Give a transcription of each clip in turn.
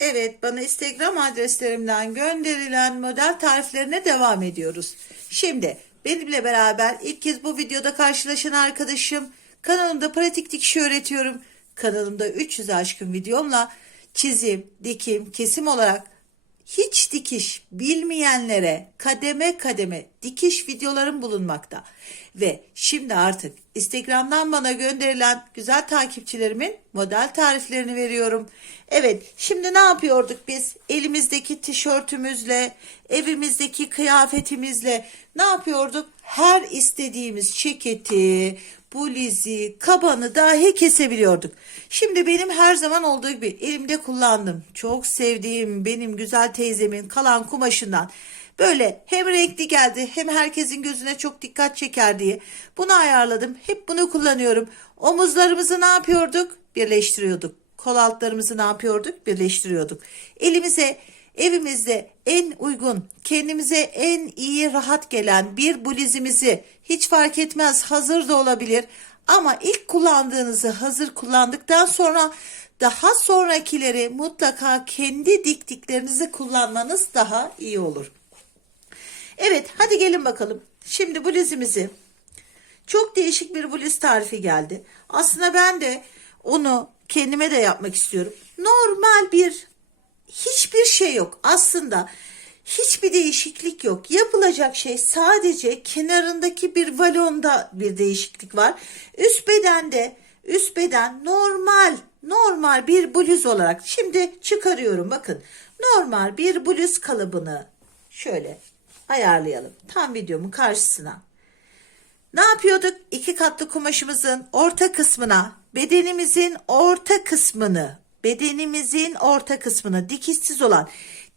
Evet, bana Instagram adreslerimden gönderilen model tariflerine devam ediyoruz. Şimdi benimle beraber ilk kez bu videoda karşılaşan arkadaşım kanalımda pratik dikiş öğretiyorum. Kanalımda 300 aşkın videomla çizim, dikim, kesim olarak hiç dikiş bilmeyenlere kademe kademe dikiş videolarım bulunmakta. Ve şimdi artık Instagram'dan bana gönderilen güzel takipçilerimin model tariflerini veriyorum. Evet şimdi ne yapıyorduk biz? Elimizdeki tişörtümüzle, evimizdeki kıyafetimizle ne yapıyorduk? Her istediğimiz ceketi, bulizi, kabanı dahi kesebiliyorduk. Şimdi benim her zaman olduğu gibi elimde kullandım. Çok sevdiğim benim güzel teyzemin kalan kumaşından böyle hem renkli geldi hem herkesin gözüne çok dikkat çeker diye bunu ayarladım. Hep bunu kullanıyorum. Omuzlarımızı ne yapıyorduk? Birleştiriyorduk. Kol altlarımızı ne yapıyorduk? Birleştiriyorduk. Elimize evimizde en uygun, kendimize en iyi rahat gelen bir bluzimizi hiç fark etmez hazır da olabilir. Ama ilk kullandığınızı hazır kullandıktan sonra daha sonrakileri mutlaka kendi diktiklerinizi kullanmanız daha iyi olur. Evet hadi gelin bakalım. Şimdi bluzimizi çok değişik bir bluz tarifi geldi. Aslında ben de onu kendime de yapmak istiyorum. Normal bir hiçbir şey yok. Aslında hiçbir değişiklik yok. Yapılacak şey sadece kenarındaki bir balonda bir değişiklik var. Üst bedende üst beden normal normal bir bluz olarak şimdi çıkarıyorum bakın. Normal bir bluz kalıbını şöyle ayarlayalım. Tam videomun karşısına. Ne yapıyorduk? İki katlı kumaşımızın orta kısmına, bedenimizin orta kısmını, bedenimizin orta kısmını dikişsiz olan,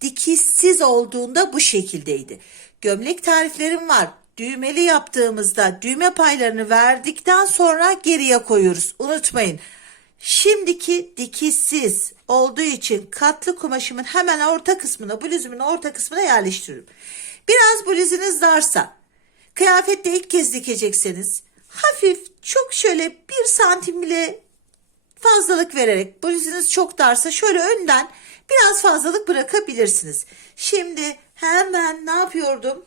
dikişsiz olduğunda bu şekildeydi. Gömlek tariflerim var. Düğmeli yaptığımızda düğme paylarını verdikten sonra geriye koyuyoruz. Unutmayın. Şimdiki dikişsiz olduğu için katlı kumaşımın hemen orta kısmına, bluzumun orta kısmına yerleştiriyorum. Biraz bluzunuz darsa, kıyafette ilk kez dikecekseniz hafif çok şöyle bir santim bile fazlalık vererek bluzunuz çok darsa şöyle önden biraz fazlalık bırakabilirsiniz. Şimdi hemen ne yapıyordum?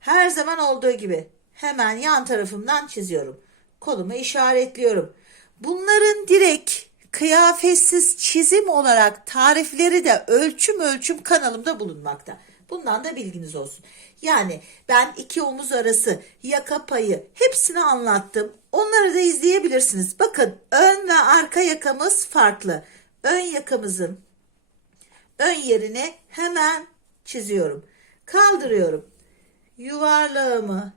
Her zaman olduğu gibi hemen yan tarafımdan çiziyorum. Kolumu işaretliyorum. Bunların direkt kıyafetsiz çizim olarak tarifleri de ölçüm ölçüm kanalımda bulunmakta. Bundan da bilginiz olsun. Yani ben iki omuz arası, yaka payı hepsini anlattım. Onları da izleyebilirsiniz. Bakın ön ve arka yakamız farklı. Ön yakamızın ön yerine hemen çiziyorum. Kaldırıyorum. Yuvarlağımı,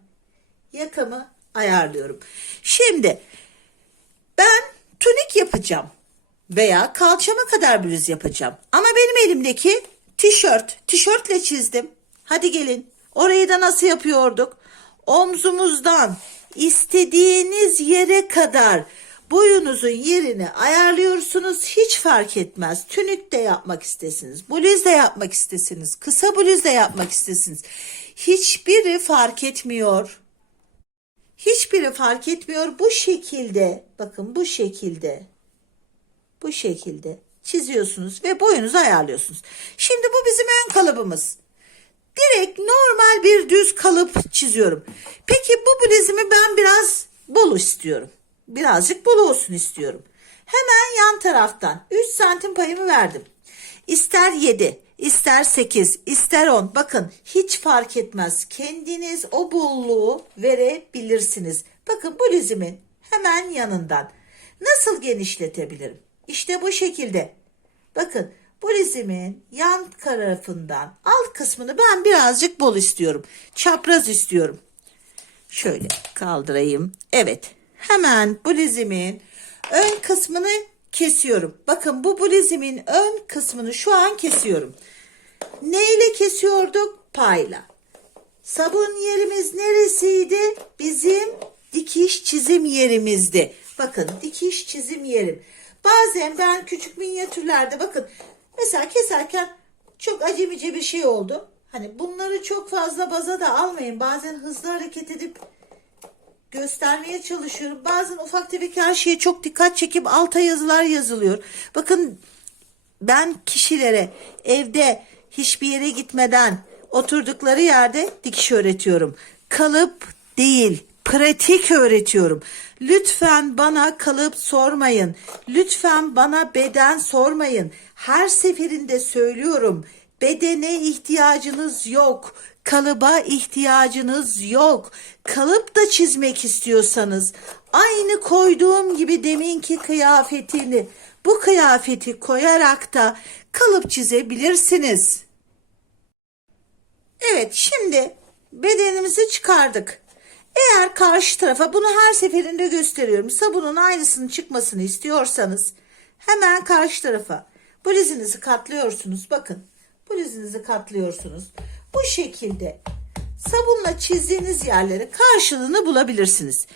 yakamı ayarlıyorum. Şimdi ben tunik yapacağım veya kalçama kadar bluz yapacağım. Ama benim elimdeki tişört, tişörtle çizdim. Hadi gelin. Orayı da nasıl yapıyorduk? Omzumuzdan istediğiniz yere kadar boyunuzun yerini ayarlıyorsunuz. Hiç fark etmez. Tünük de yapmak istesiniz. Bluz da yapmak istesiniz. Kısa bluz da yapmak istesiniz. Hiçbiri fark etmiyor. Hiçbiri fark etmiyor. Bu şekilde bakın bu şekilde bu şekilde çiziyorsunuz ve boyunuzu ayarlıyorsunuz. Şimdi bu bizim ön kalıbımız. Direkt normal bir düz kalıp çiziyorum. Peki bu bluzimi ben biraz bol istiyorum. Birazcık bol olsun istiyorum. Hemen yan taraftan 3 santim payımı verdim. İster 7, ister 8, ister 10. Bakın hiç fark etmez. Kendiniz o bolluğu verebilirsiniz. Bakın bluzumun hemen yanından. Nasıl genişletebilirim? İşte bu şekilde. Bakın bluzumun yan tarafından alt kısmını ben birazcık bol istiyorum. Çapraz istiyorum. Şöyle kaldırayım. Evet. Hemen bluzumun ön kısmını kesiyorum. Bakın bu bluzumun ön kısmını şu an kesiyorum. Neyle kesiyorduk? Payla. Sabun yerimiz neresiydi? Bizim dikiş çizim yerimizdi. Bakın dikiş çizim yerim. Bazen ben küçük minyatürlerde bakın mesela keserken çok acemice bir şey oldu. Hani bunları çok fazla baza da almayın. Bazen hızlı hareket edip göstermeye çalışıyorum. Bazen ufak tefek her şeye çok dikkat çekip alta yazılar yazılıyor. Bakın ben kişilere evde hiçbir yere gitmeden oturdukları yerde dikiş öğretiyorum. Kalıp değil, pratik öğretiyorum. Lütfen bana kalıp sormayın. Lütfen bana beden sormayın. Her seferinde söylüyorum. Bedene ihtiyacınız yok. Kalıba ihtiyacınız yok. Kalıp da çizmek istiyorsanız aynı koyduğum gibi deminki kıyafetini bu kıyafeti koyarak da kalıp çizebilirsiniz. Evet şimdi bedenimizi çıkardık. Eğer karşı tarafa bunu her seferinde gösteriyorum. Sabunun aynısının çıkmasını istiyorsanız hemen karşı tarafa bluzinizi katlıyorsunuz. Bakın bluzinizi katlıyorsunuz. Bu şekilde sabunla çizdiğiniz yerlere karşılığını bulabilirsiniz.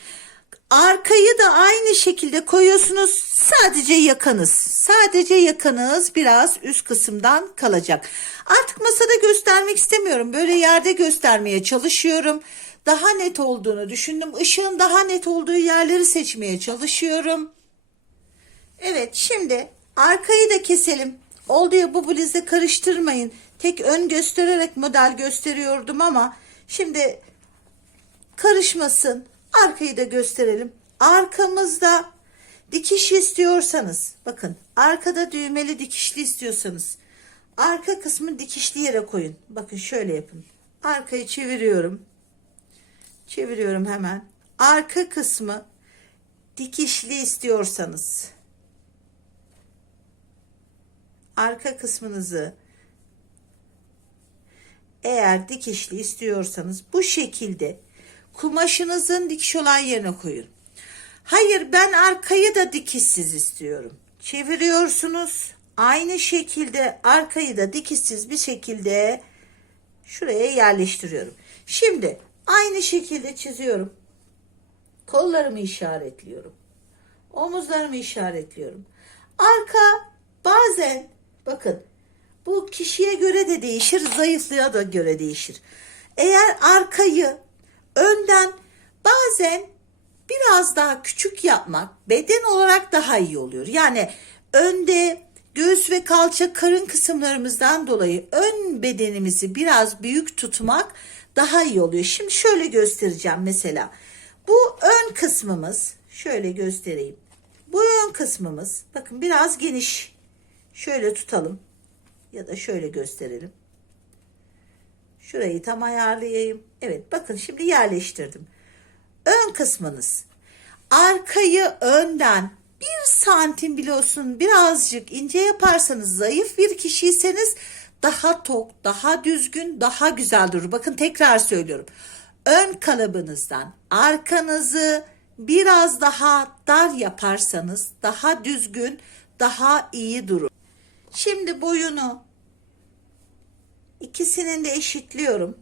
Arkayı da aynı şekilde koyuyorsunuz. Sadece yakanız. Sadece yakanız biraz üst kısımdan kalacak. Artık masada göstermek istemiyorum. Böyle yerde göstermeye çalışıyorum. Daha net olduğunu düşündüm. Işığın daha net olduğu yerleri seçmeye çalışıyorum. Evet şimdi arkayı da keselim. Oldu ya bu bluzla karıştırmayın. Tek ön göstererek model gösteriyordum ama şimdi karışmasın. Arkayı da gösterelim. Arkamızda dikiş istiyorsanız bakın arkada düğmeli dikişli istiyorsanız arka kısmı dikişli yere koyun. Bakın şöyle yapın. Arkayı çeviriyorum. Çeviriyorum hemen. Arka kısmı dikişli istiyorsanız arka kısmınızı eğer dikişli istiyorsanız bu şekilde kumaşınızın dikiş olan yerine koyun. Hayır ben arkayı da dikişsiz istiyorum. Çeviriyorsunuz. Aynı şekilde arkayı da dikişsiz bir şekilde şuraya yerleştiriyorum. Şimdi aynı şekilde çiziyorum. Kollarımı işaretliyorum. Omuzlarımı işaretliyorum. Arka bazen bakın bu kişiye göre de değişir, zayıflığa da göre değişir. Eğer arkayı önden bazen biraz daha küçük yapmak beden olarak daha iyi oluyor. Yani önde göğüs ve kalça karın kısımlarımızdan dolayı ön bedenimizi biraz büyük tutmak daha iyi oluyor. Şimdi şöyle göstereceğim mesela. Bu ön kısmımız şöyle göstereyim. Bu ön kısmımız bakın biraz geniş. Şöyle tutalım ya da şöyle gösterelim. Şurayı tam ayarlayayım. Evet bakın şimdi yerleştirdim. Ön kısmınız. Arkayı önden bir santim bile olsun birazcık ince yaparsanız zayıf bir kişiyseniz daha tok, daha düzgün, daha güzel durur. Bakın tekrar söylüyorum. Ön kalıbınızdan arkanızı biraz daha dar yaparsanız daha düzgün, daha iyi durur. Şimdi boyunu ikisinin de eşitliyorum.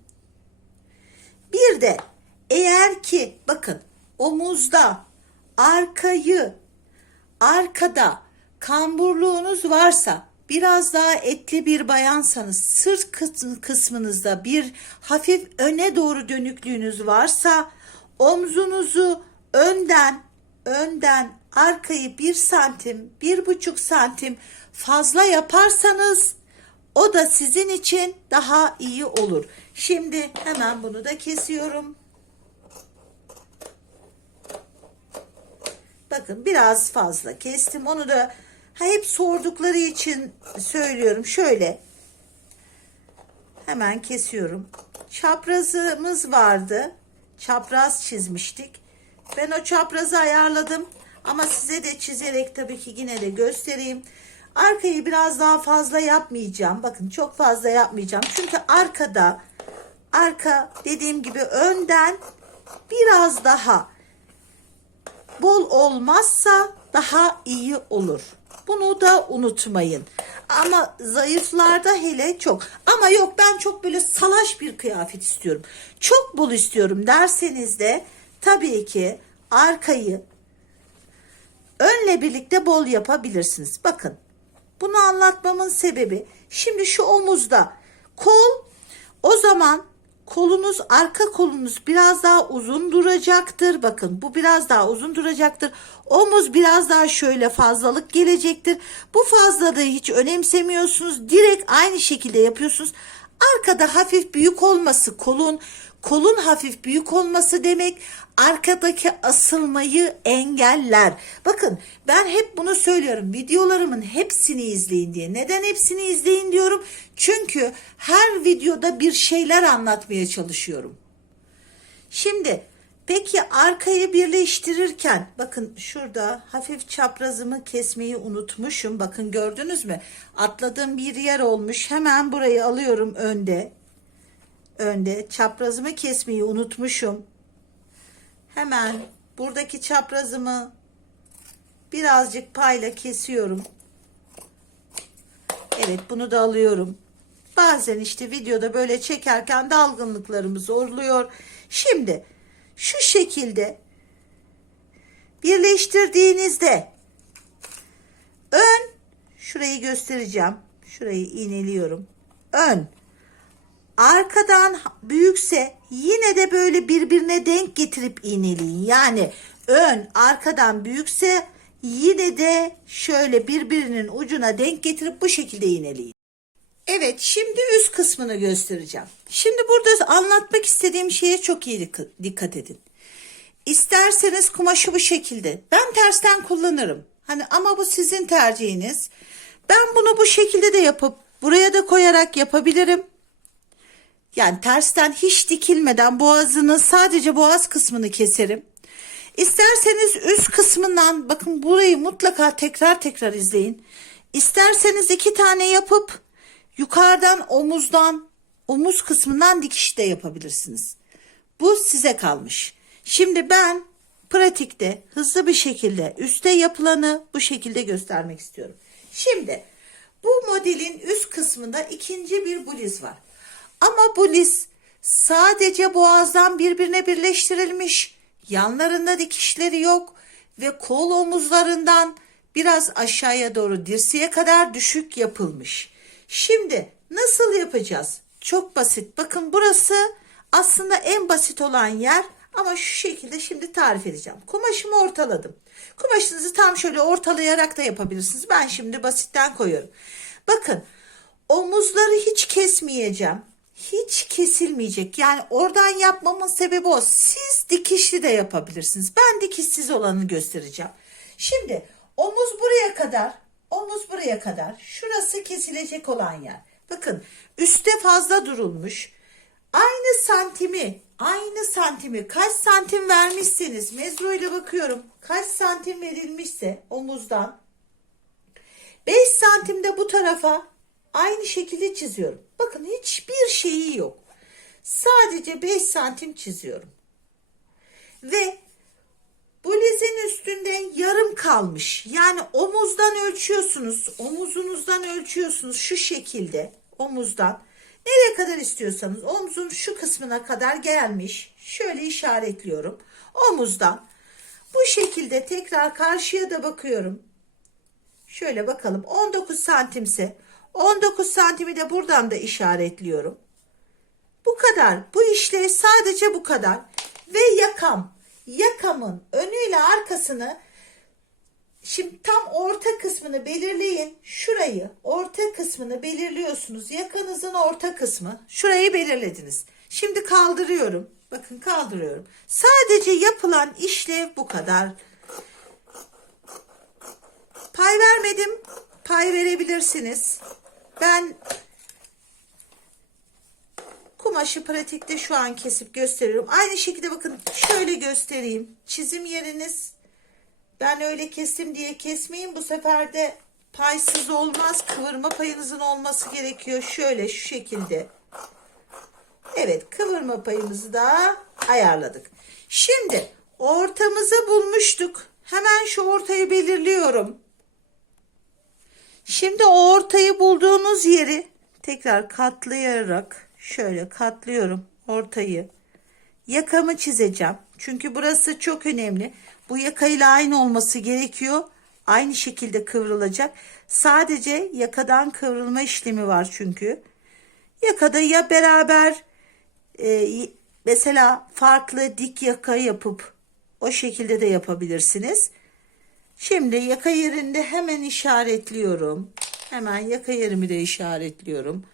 Bir de eğer ki bakın omuzda arkayı arkada kamburluğunuz varsa biraz daha etli bir bayansanız sırt kısmı- kısmınızda bir hafif öne doğru dönüklüğünüz varsa omzunuzu önden önden arkayı bir santim bir buçuk santim fazla yaparsanız o da sizin için daha iyi olur. Şimdi hemen bunu da kesiyorum. Bakın biraz fazla kestim. Onu da ha, hep sordukları için söylüyorum. Şöyle hemen kesiyorum. Çaprazımız vardı. Çapraz çizmiştik. Ben o çaprazı ayarladım. Ama size de çizerek tabii ki yine de göstereyim. Arkayı biraz daha fazla yapmayacağım. Bakın çok fazla yapmayacağım. Çünkü arkada arka dediğim gibi önden biraz daha bol olmazsa daha iyi olur. Bunu da unutmayın. Ama zayıflarda hele çok. Ama yok ben çok böyle salaş bir kıyafet istiyorum. Çok bol istiyorum derseniz de tabii ki arkayı önle birlikte bol yapabilirsiniz. Bakın bunu anlatmamın sebebi şimdi şu omuzda kol o zaman kolunuz arka kolunuz biraz daha uzun duracaktır. Bakın bu biraz daha uzun duracaktır. Omuz biraz daha şöyle fazlalık gelecektir. Bu fazlalığı hiç önemsemiyorsunuz. Direkt aynı şekilde yapıyorsunuz. Arkada hafif büyük olması kolun, kolun hafif büyük olması demek arkadaki asılmayı engeller. Bakın ben hep bunu söylüyorum. Videolarımın hepsini izleyin diye. Neden hepsini izleyin diyorum? Çünkü her videoda bir şeyler anlatmaya çalışıyorum. Şimdi peki arkayı birleştirirken bakın şurada hafif çaprazımı kesmeyi unutmuşum. Bakın gördünüz mü? Atladığım bir yer olmuş. Hemen burayı alıyorum önde. Önde çaprazımı kesmeyi unutmuşum. Hemen buradaki çaprazımı birazcık payla kesiyorum. Evet bunu da alıyorum. Bazen işte videoda böyle çekerken dalgınlıklarımız oluyor. Şimdi şu şekilde birleştirdiğinizde ön şurayı göstereceğim. Şurayı iğneliyorum. Ön arkadan büyükse yine de böyle birbirine denk getirip iğneleyin. Yani ön arkadan büyükse yine de şöyle birbirinin ucuna denk getirip bu şekilde iğneleyin. Evet şimdi üst kısmını göstereceğim. Şimdi burada anlatmak istediğim şeye çok iyi dikkat, edin. İsterseniz kumaşı bu şekilde. Ben tersten kullanırım. Hani ama bu sizin tercihiniz. Ben bunu bu şekilde de yapıp buraya da koyarak yapabilirim. Yani tersten hiç dikilmeden boğazını sadece boğaz kısmını keserim. İsterseniz üst kısmından bakın burayı mutlaka tekrar tekrar izleyin. İsterseniz iki tane yapıp yukarıdan omuzdan omuz kısmından dikiş de yapabilirsiniz. Bu size kalmış. Şimdi ben pratikte hızlı bir şekilde üstte yapılanı bu şekilde göstermek istiyorum. Şimdi bu modelin üst kısmında ikinci bir bluz var. Ama bluz sadece boğazdan birbirine birleştirilmiş. Yanlarında dikişleri yok ve kol omuzlarından biraz aşağıya doğru dirseğe kadar düşük yapılmış. Şimdi nasıl yapacağız? Çok basit. Bakın burası aslında en basit olan yer ama şu şekilde şimdi tarif edeceğim. Kumaşımı ortaladım. Kumaşınızı tam şöyle ortalayarak da yapabilirsiniz. Ben şimdi basitten koyuyorum. Bakın omuzları hiç kesmeyeceğim. Hiç kesilmeyecek. Yani oradan yapmamın sebebi o. Siz dikişli de yapabilirsiniz. Ben dikişsiz olanı göstereceğim. Şimdi omuz buraya kadar, omuz buraya kadar. Şurası kesilecek olan yer. Bakın üstte fazla durulmuş. Aynı santimi, aynı santimi kaç santim vermişseniz mezro ile bakıyorum. Kaç santim verilmişse omuzdan 5 santimde bu tarafa aynı şekilde çiziyorum. Bakın hiçbir şeyi yok. Sadece 5 santim çiziyorum. Ve bluzun üstünde yarım kalmış. Yani omuzdan ölçüyorsunuz. Omuzunuzdan ölçüyorsunuz şu şekilde. Omuzdan. Nereye kadar istiyorsanız omzun şu kısmına kadar gelmiş. Şöyle işaretliyorum. Omuzdan. Bu şekilde tekrar karşıya da bakıyorum. Şöyle bakalım 19 santimse 19 santimi de buradan da işaretliyorum. Bu kadar. Bu işle sadece bu kadar. Ve yakam. Yakamın önüyle arkasını Şimdi tam orta kısmını belirleyin. Şurayı orta kısmını belirliyorsunuz. Yakanızın orta kısmı. Şurayı belirlediniz. Şimdi kaldırıyorum. Bakın kaldırıyorum. Sadece yapılan işlev bu kadar. Pay vermedim. Pay verebilirsiniz. Ben kumaşı pratikte şu an kesip gösteriyorum. Aynı şekilde bakın şöyle göstereyim. Çizim yeriniz ben öyle kestim diye kesmeyin. Bu sefer de paysız olmaz. Kıvırma payınızın olması gerekiyor. Şöyle şu şekilde. Evet kıvırma payımızı da ayarladık. Şimdi ortamızı bulmuştuk. Hemen şu ortayı belirliyorum. Şimdi o ortayı bulduğunuz yeri tekrar katlayarak şöyle katlıyorum ortayı. Yakamı çizeceğim. Çünkü burası çok önemli. Bu yakayla aynı olması gerekiyor. Aynı şekilde kıvrılacak. Sadece yakadan kıvrılma işlemi var çünkü. Yakada ya beraber e, mesela farklı dik yaka yapıp o şekilde de yapabilirsiniz. Şimdi yaka yerinde hemen işaretliyorum. Hemen yaka yerimi de işaretliyorum.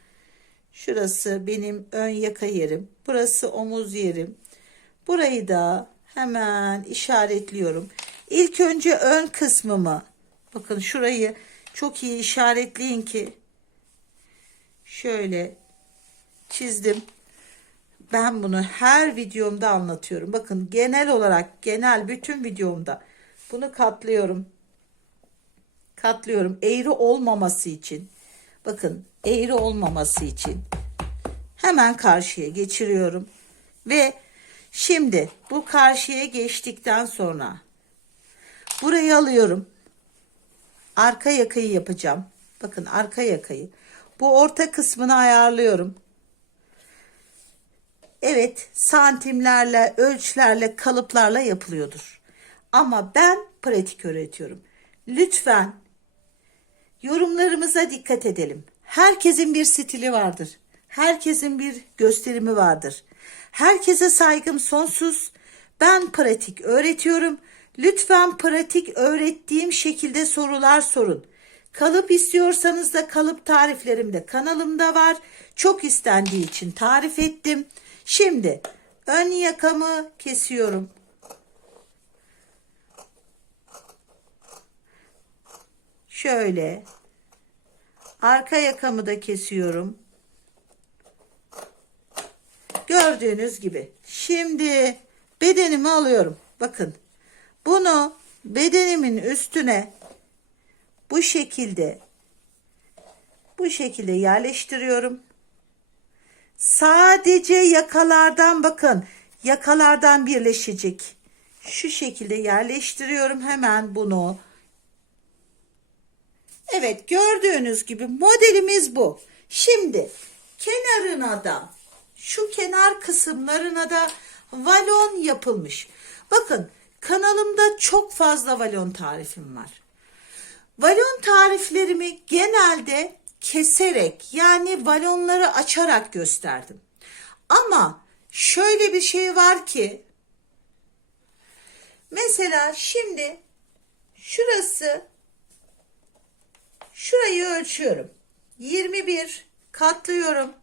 Şurası benim ön yaka yerim. Burası omuz yerim. Burayı da hemen işaretliyorum. İlk önce ön kısmımı bakın şurayı çok iyi işaretleyin ki şöyle çizdim. Ben bunu her videomda anlatıyorum. Bakın genel olarak genel bütün videomda bunu katlıyorum. Katlıyorum eğri olmaması için. Bakın eğri olmaması için hemen karşıya geçiriyorum. Ve şimdi bu karşıya geçtikten sonra burayı alıyorum. Arka yakayı yapacağım. Bakın arka yakayı. Bu orta kısmını ayarlıyorum. Evet, santimlerle, ölçülerle, kalıplarla yapılıyordur. Ama ben pratik öğretiyorum. Lütfen yorumlarımıza dikkat edelim. Herkesin bir stili vardır. Herkesin bir gösterimi vardır. Herkese saygım sonsuz. Ben pratik öğretiyorum. Lütfen pratik öğrettiğim şekilde sorular sorun. Kalıp istiyorsanız da kalıp tariflerim de kanalımda var. Çok istendiği için tarif ettim. Şimdi ön yakamı kesiyorum. Şöyle arka yakamı da kesiyorum. Gördüğünüz gibi. Şimdi bedenimi alıyorum. Bakın. Bunu bedenimin üstüne bu şekilde bu şekilde yerleştiriyorum. Sadece yakalardan bakın. Yakalardan birleşecek. Şu şekilde yerleştiriyorum hemen bunu. Evet gördüğünüz gibi modelimiz bu. Şimdi kenarına da şu kenar kısımlarına da valon yapılmış. Bakın kanalımda çok fazla valon tarifim var. Valon tariflerimi genelde keserek yani valonları açarak gösterdim. Ama şöyle bir şey var ki mesela şimdi şurası şurayı ölçüyorum. 21 katlıyorum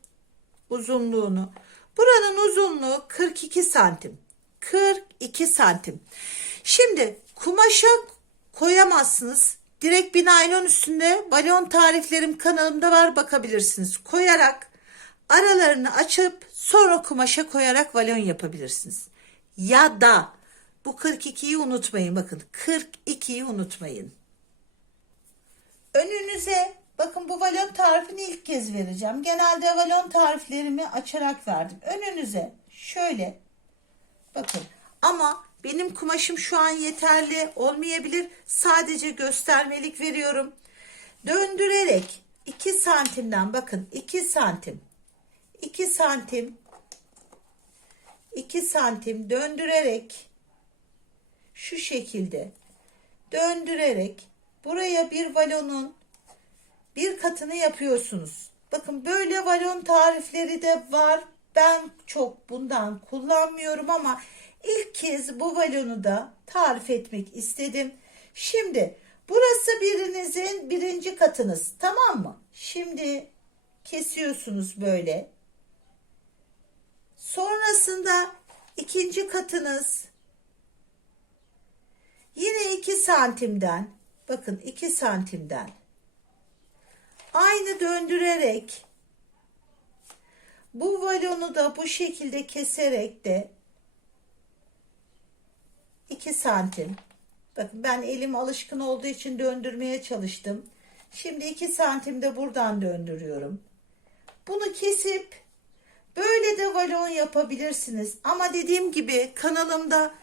uzunluğunu. Buranın uzunluğu 42 santim. 42 santim. Şimdi kumaşa koyamazsınız. Direkt bir naylon üstünde balon tariflerim kanalımda var bakabilirsiniz. Koyarak aralarını açıp sonra kumaşa koyarak balon yapabilirsiniz. Ya da bu 42'yi unutmayın bakın 42'yi unutmayın. Önünüze bakın bu balon tarifini ilk kez vereceğim. Genelde balon tariflerimi açarak verdim. Önünüze şöyle bakın ama benim kumaşım şu an yeterli olmayabilir. Sadece göstermelik veriyorum. Döndürerek 2 santimden bakın 2 santim 2 santim 2 santim döndürerek şu şekilde döndürerek buraya bir balonun bir katını yapıyorsunuz. Bakın böyle balon tarifleri de var. Ben çok bundan kullanmıyorum ama ilk kez bu balonu da tarif etmek istedim. Şimdi burası birinizin birinci katınız tamam mı? Şimdi kesiyorsunuz böyle. Sonrasında ikinci katınız yine 2 santimden bakın 2 santimden aynı döndürerek bu balonu da bu şekilde keserek de 2 santim. Bakın ben elim alışkın olduğu için döndürmeye çalıştım. Şimdi 2 santim de buradan döndürüyorum. Bunu kesip böyle de balon yapabilirsiniz. Ama dediğim gibi kanalımda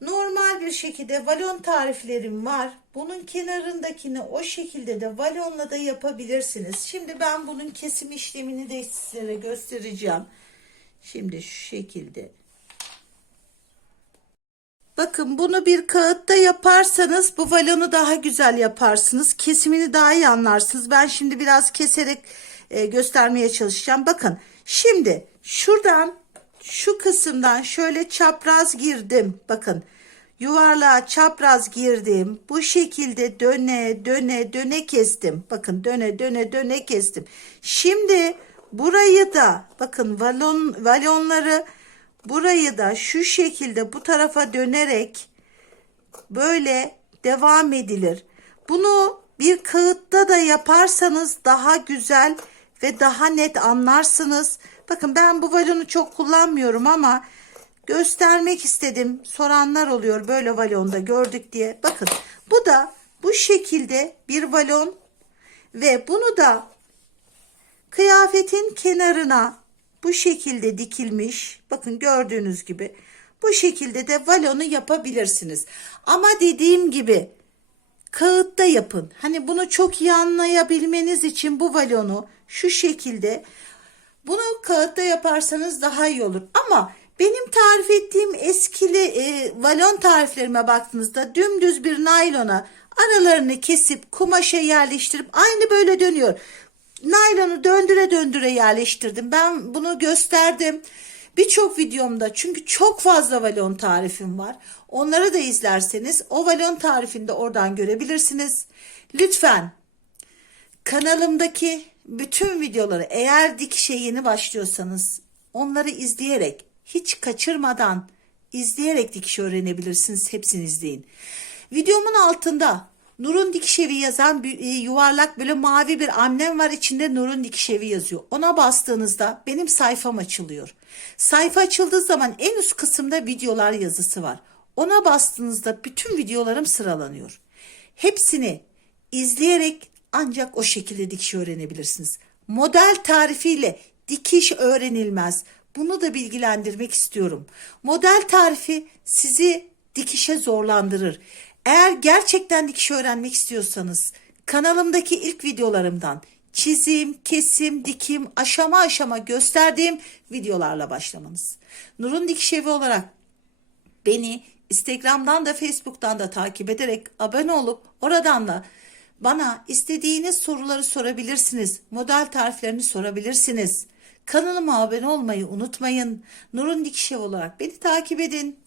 normal bir şekilde balon tariflerim var. Bunun kenarındakini o şekilde de balonla da yapabilirsiniz. Şimdi ben bunun kesim işlemini de sizlere göstereceğim. Şimdi şu şekilde. Bakın bunu bir kağıtta yaparsanız bu balonu daha güzel yaparsınız. Kesimini daha iyi anlarsınız. Ben şimdi biraz keserek e, göstermeye çalışacağım. Bakın şimdi şuradan şu kısımdan şöyle çapraz girdim. Bakın yuvarlığa çapraz girdim. Bu şekilde döne döne döne kestim. Bakın döne döne döne kestim. Şimdi burayı da bakın valon valonları burayı da şu şekilde bu tarafa dönerek böyle devam edilir. Bunu bir kağıtta da yaparsanız daha güzel ve daha net anlarsınız. Bakın ben bu valonu çok kullanmıyorum ama göstermek istedim. Soranlar oluyor böyle valonda gördük diye. Bakın bu da bu şekilde bir valon ve bunu da kıyafetin kenarına bu şekilde dikilmiş. Bakın gördüğünüz gibi bu şekilde de valonu yapabilirsiniz. Ama dediğim gibi kağıtta yapın. Hani bunu çok iyi anlayabilmeniz için bu valonu şu şekilde bunu kağıtta yaparsanız daha iyi olur. Ama benim tarif ettiğim eskili e, valon tariflerime baktığınızda dümdüz bir naylona aralarını kesip kumaşa yerleştirip aynı böyle dönüyor. Naylonu döndüre döndüre yerleştirdim. Ben bunu gösterdim. Birçok videomda çünkü çok fazla valon tarifim var. Onları da izlerseniz o valon tarifini de oradan görebilirsiniz. Lütfen kanalımdaki bütün videoları eğer dikişe yeni başlıyorsanız onları izleyerek hiç kaçırmadan izleyerek dikiş öğrenebilirsiniz. Hepsini izleyin. Videomun altında Nur'un dikiş evi yazan bir e, yuvarlak böyle mavi bir amblem var içinde Nur'un dikiş evi yazıyor. Ona bastığınızda benim sayfam açılıyor. Sayfa açıldığı zaman en üst kısımda videolar yazısı var. Ona bastığınızda bütün videolarım sıralanıyor. Hepsini izleyerek ancak o şekilde dikiş öğrenebilirsiniz. Model tarifiyle dikiş öğrenilmez. Bunu da bilgilendirmek istiyorum. Model tarifi sizi dikişe zorlandırır. Eğer gerçekten dikiş öğrenmek istiyorsanız kanalımdaki ilk videolarımdan çizim, kesim, dikim, aşama aşama gösterdiğim videolarla başlamanız. Nur'un Dikiş Evi olarak beni Instagram'dan da Facebook'tan da takip ederek abone olup oradan da bana istediğiniz soruları sorabilirsiniz. Model tariflerini sorabilirsiniz. Kanalıma abone olmayı unutmayın. Nur'un Dikiş Evi olarak beni takip edin.